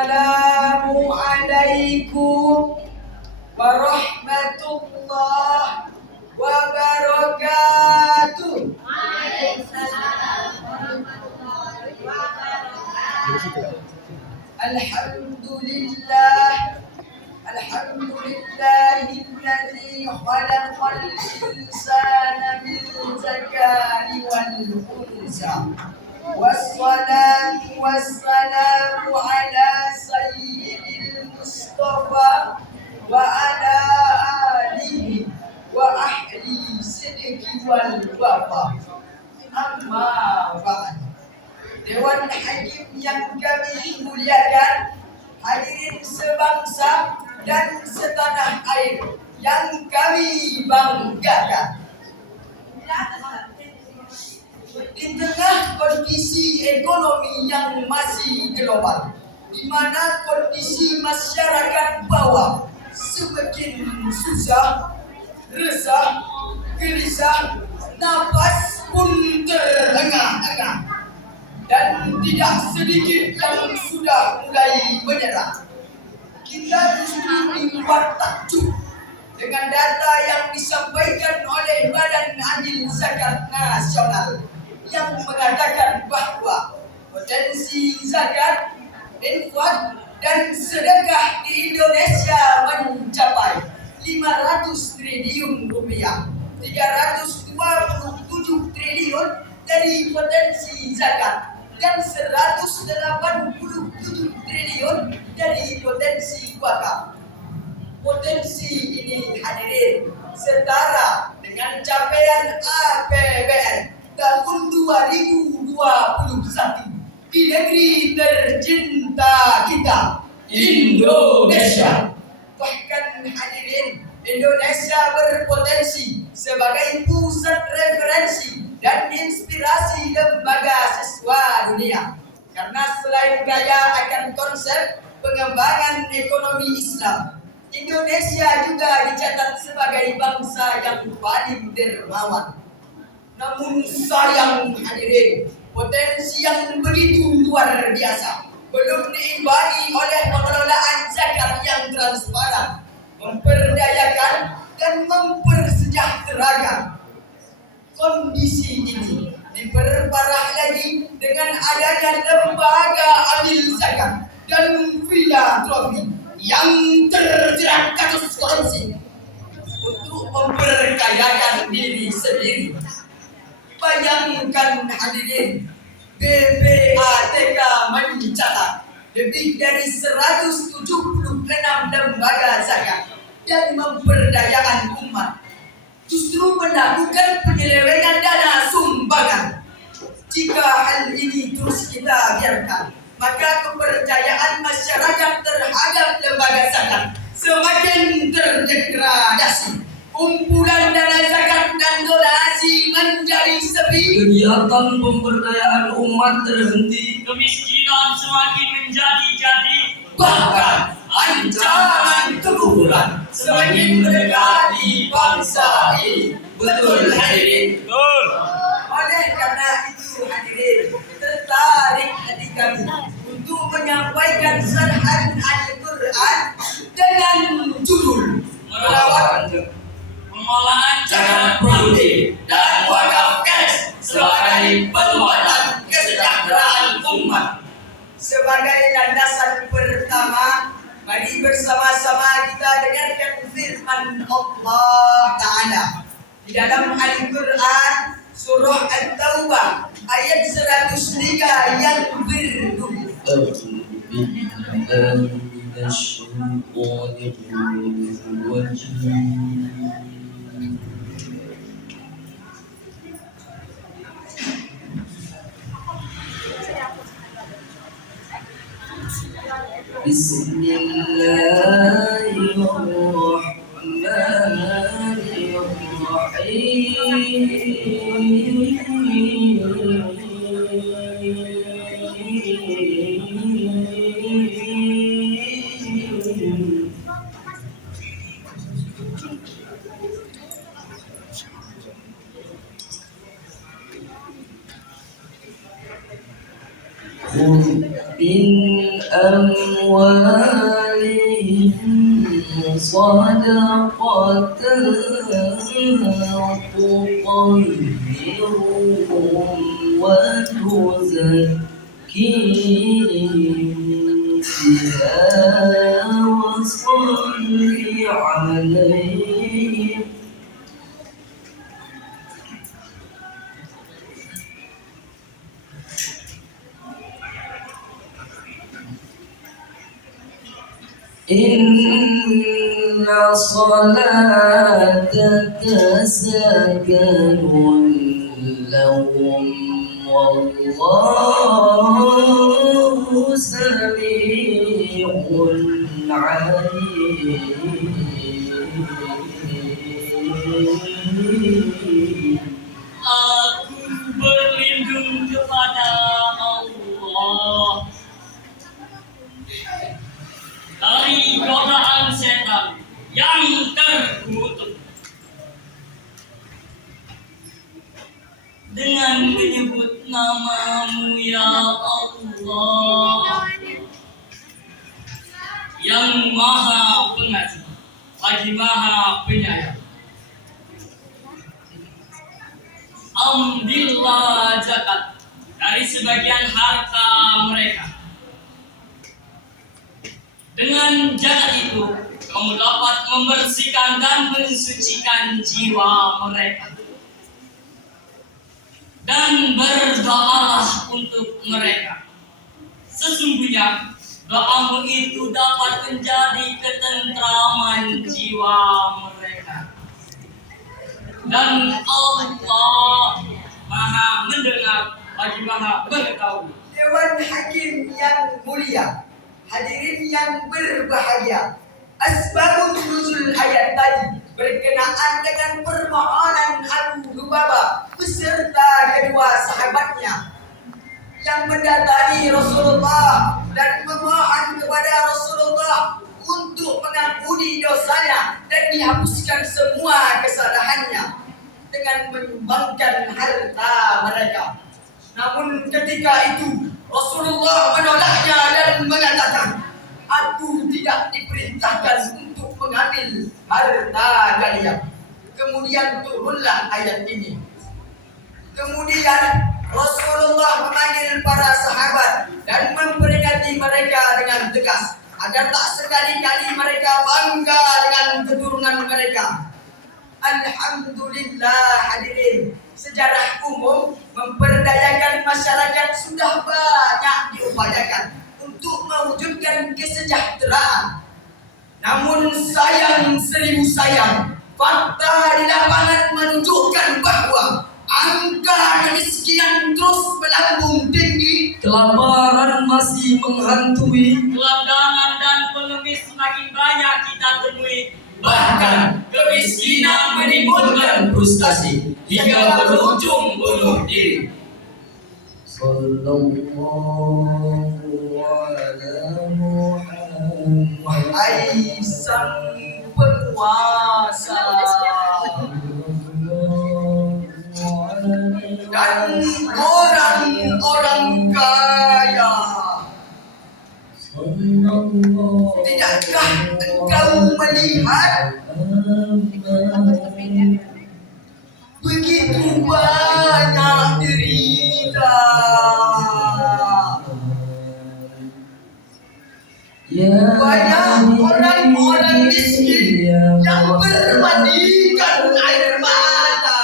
Assalamualaikum warahmatullahi wabarakatuh. Waalaikumsalam warahmatullahi wabarakatuh. Alhamdulillahilladzi khalaqal insana min dzakarin wal unsa. Wassalatu wassalamu ala sayyidil Mustafa wa ala alihi wa ahli sidqi wal wafa. Amma ba'd. Dewan Hakim yang kami muliakan, hadirin sebangsa dan setanah air yang kami banggakan. Di tengah kondisi ekonomi yang masih global, di mana kondisi masyarakat bawah semakin susah, resah, gelisah, napas pun terengah-engah, dan tidak sedikit yang sudah mulai menyerah. Kita justru dibuat takjub dengan data yang disampaikan oleh Badan Adil Zakat Nasional yang mengatakan bahwa potensi zakat, infak, dan sedekah di Indonesia mencapai 500 triliun rupiah. 327 triliun dari potensi zakat dan 187 triliun dari potensi wakaf. Potensi ini, hadirin, setara dengan capaian APBN tahun 2021 di negeri tercinta kita, Indonesia. Bahkan hadirin, Indonesia berpotensi sebagai pusat referensi dan inspirasi lembaga siswa dunia. Karena selain kaya akan konsep pengembangan ekonomi Islam, Indonesia juga dicatat sebagai bangsa yang paling dermawan. Namun sayang hadirin, potensi yang begitu luar biasa belum diimbangi oleh pengelolaan zakat yang transparan, memperdayakan dan mempersejahterakan. Kondisi ini diperparah lagi dengan adanya lembaga adil zakat dan filantropi yang terjerat kasus korupsi untuk memperkayakan diri sendiri. Bayangkan hadirin, BPATK mencatat lebih dari 176 lembaga zakat dan memperdayaan umat justru melakukan penyelewengan dana sumbangan. Jika hal ini terus kita biarkan, maka kepercayaan masyarakat terhadap lembaga zakat semakin terdegradasi. Kumpulan dana zakat dan donasi menjadi sepi. Kegiatan pemberdayaan umat terhenti. Kemiskinan semakin menjadi-jadi. Bahkan ancaman kekuburan semakin mendekati bangsa ini. Betul hadirin? Betul. Oleh karena itu hadirin, tertarik hati kami untuk menyampaikan syarhan Al-Quran dengan judul Merawat Pengelolaan Zakat Produktif dan Wakaf Cash sebagai penguatan kesejahteraan umat. Sebagai landasan pertama, mari bersama-sama kita dengarkan firman Allah Ta'ala di dalam Al-Quran surah At-Taubah ayat 103 yang berbunyi من أموالهم أموالهم صدقة تطهرهم وتزكيهم بها وصل عليهم إن صلاتك سكن لهم والله سميع عليم. Aku berlindung kepada Allah dari godaan setan yang terkutuk dengan menyebut nama-Mu ya Allah yang Maha Pengasih lagi Maha Penyayang. Ambillah zakat dari sebagian harta mereka. Dengan zakat itu, kamu dapat membersihkan dan mensucikan jiwa mereka. Dan berdoalah untuk mereka. Sesungguhnya, doamu itu dapat menjadi ketentraman jiwa mereka. Dan Allah Maha mendengar lagi Maha mengetahui. Dewan Hakim yang mulia, hadirin yang berbahagia, asbabun nuzul ayat tadi berkenaan dengan permohonan Abu Lubabah beserta kedua sahabatnya yang mendatangi Rasulullah dan memohon kepada Rasulullah untuk mengampuni dosanya dan dihapuskan semua kesalahannya dengan menyumbangkan harta mereka. Namun ketika itu Rasulullah menolaknya dan mengatakan, aku tidak diperintahkan untuk mengambil harta kalian. Kemudian turunlah ayat ini. Kemudian Rasulullah memanggil para sahabat dan memperingati mereka dengan tegas agar tak sekali-kali mereka bangga dengan keturunan mereka. Alhamdulillah hadirin, sejarah umum memperdayakan masyarakat sudah banyak diupayakan untuk mewujudkan kesejahteraan. Namun sayang seribu sayang, fakta di lapangan menunjukkan bahwa angka kemiskinan terus melambung tinggi, Kelaparan masih menghantui, Gelandangan dan pengemis semakin banyak kita temui. bahkan kemiskinan menimbulkan frustasi hingga berujung bunuh diri. Sallallahu ala Muhammad. Wahai sang penguasa dan orang-orang kaya, tidakkah engkau melihat begitu banyak derita? Banyak orang-orang miskin yang bermandikan air mata.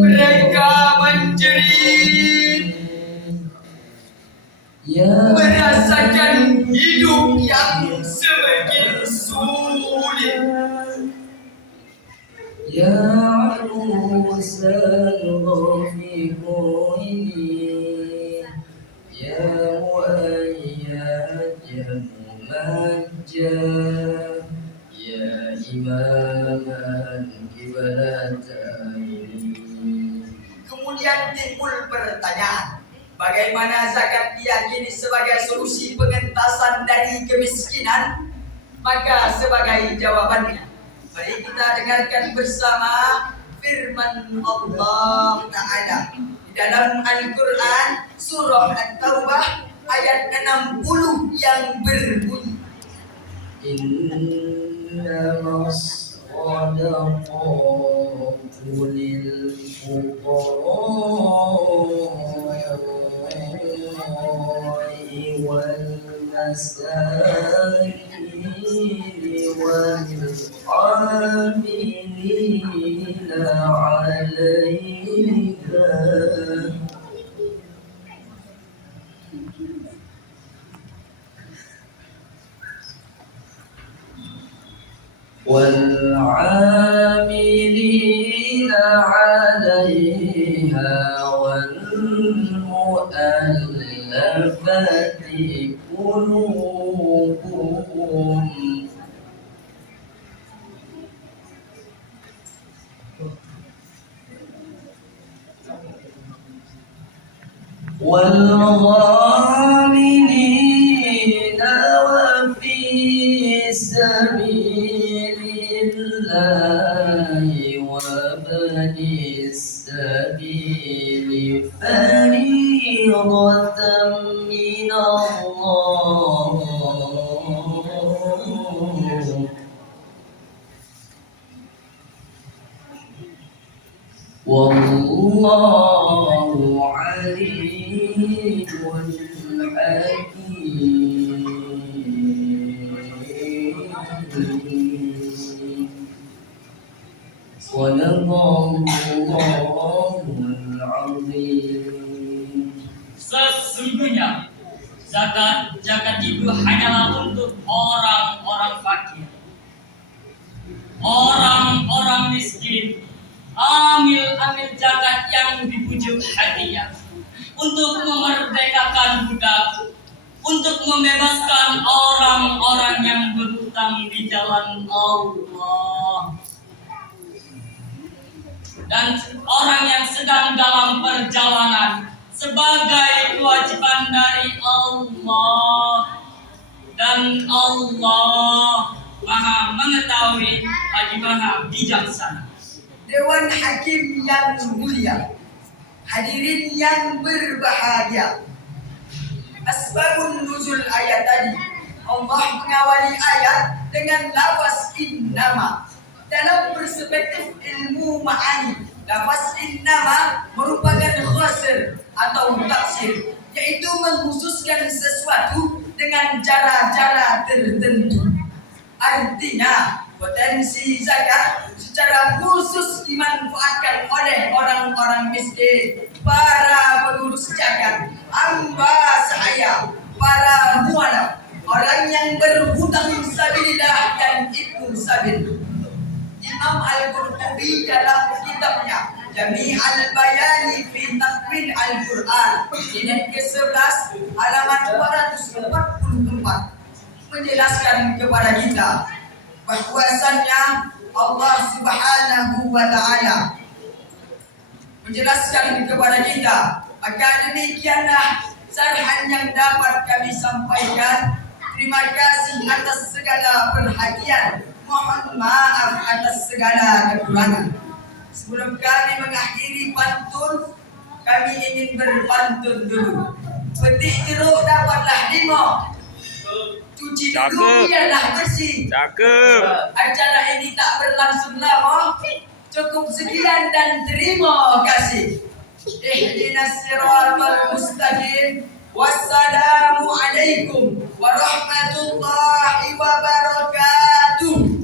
Mereka menjerit, merasakan hidup yang semakin sulit. Ya arusal ghafiqin, ya muayyad, ya mumajjad, ya imaman kiblatain. Kemudian timbul pertanyaan, bagaimana zakat diyakini sebagai solusi pengentasan dari kemiskinan? Maka sebagai jawabannya, mari kita dengarkan bersama firman Allah Ta'ala di dalam Al-Quran surah At-Taubah ayat 60 yang berbunyi إنما الصدقات للفقراء والمساكين والعاملين عليها والعاملين عليها والمؤلفة قلوبهم والغاملين وفي سبيل الله وابن السبيل فريضة من الله والله عليم حكيم صدق الله العظيم. Sesungguhnya zakat itu hanyalah untuk orang-orang fakir, orang-orang miskin, amil zakat yang dibujuk hatinya, untuk memerdekakan budak, untuk membebaskan orang-orang yang berhutang di jalan Allah, dan orang yang sedang dalam perjalanan sebagai kewajiban dari Allah. Dan Allah Maha mengetahui lagi Maha bijaksana. Dewan Hakim yang mulia, hadirin yang berbahagia, asbabun nuzul ayat tadi, Allah mengawali ayat dengan lafaz innama. Dalam perspektif ilmu ma'ani, lafaz innama merupakan khasir atau taksir, yaitu mengkhususkan sesuatu dengan cara-cara tertentu. Artinya, potensi zakat secara khusus dimanfaatkan oleh orang-orang miskin, para pengurus zakat, hamba sahaya, para mualaf, orang yang berhutang sabilillah dan ibnu sabil. Imam Al-Qurtubi dalam kitabnya Jami' al-Bayani fi Taqwin Al-Quran jilid ke-11 halaman 244 menjelaskan kepada kita bahwasannya Allah Subhanahu wa taala menjelaskan kepada kita, maka demikianlah syarhan yang dapat kami sampaikan. Terima kasih atas segala perhatian. Mohon maaf atas segala kekurangan. Sebelum kami mengakhiri pantun, kami ingin berpantun dulu. Petik jeruk dapatlah 5. Cuci dulu biarlah bersih. Cakep. Acara ini tak berlangsung lama. Cukup sekian dan terima kasih. Ihdinas siratal mustaqim. Wassalamualaikum warahmatullahi wabarakatuh.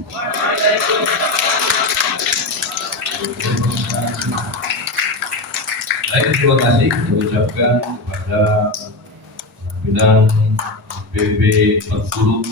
Baik, terima kasih saya ucapkan kepada pimpinan PB Persuluh.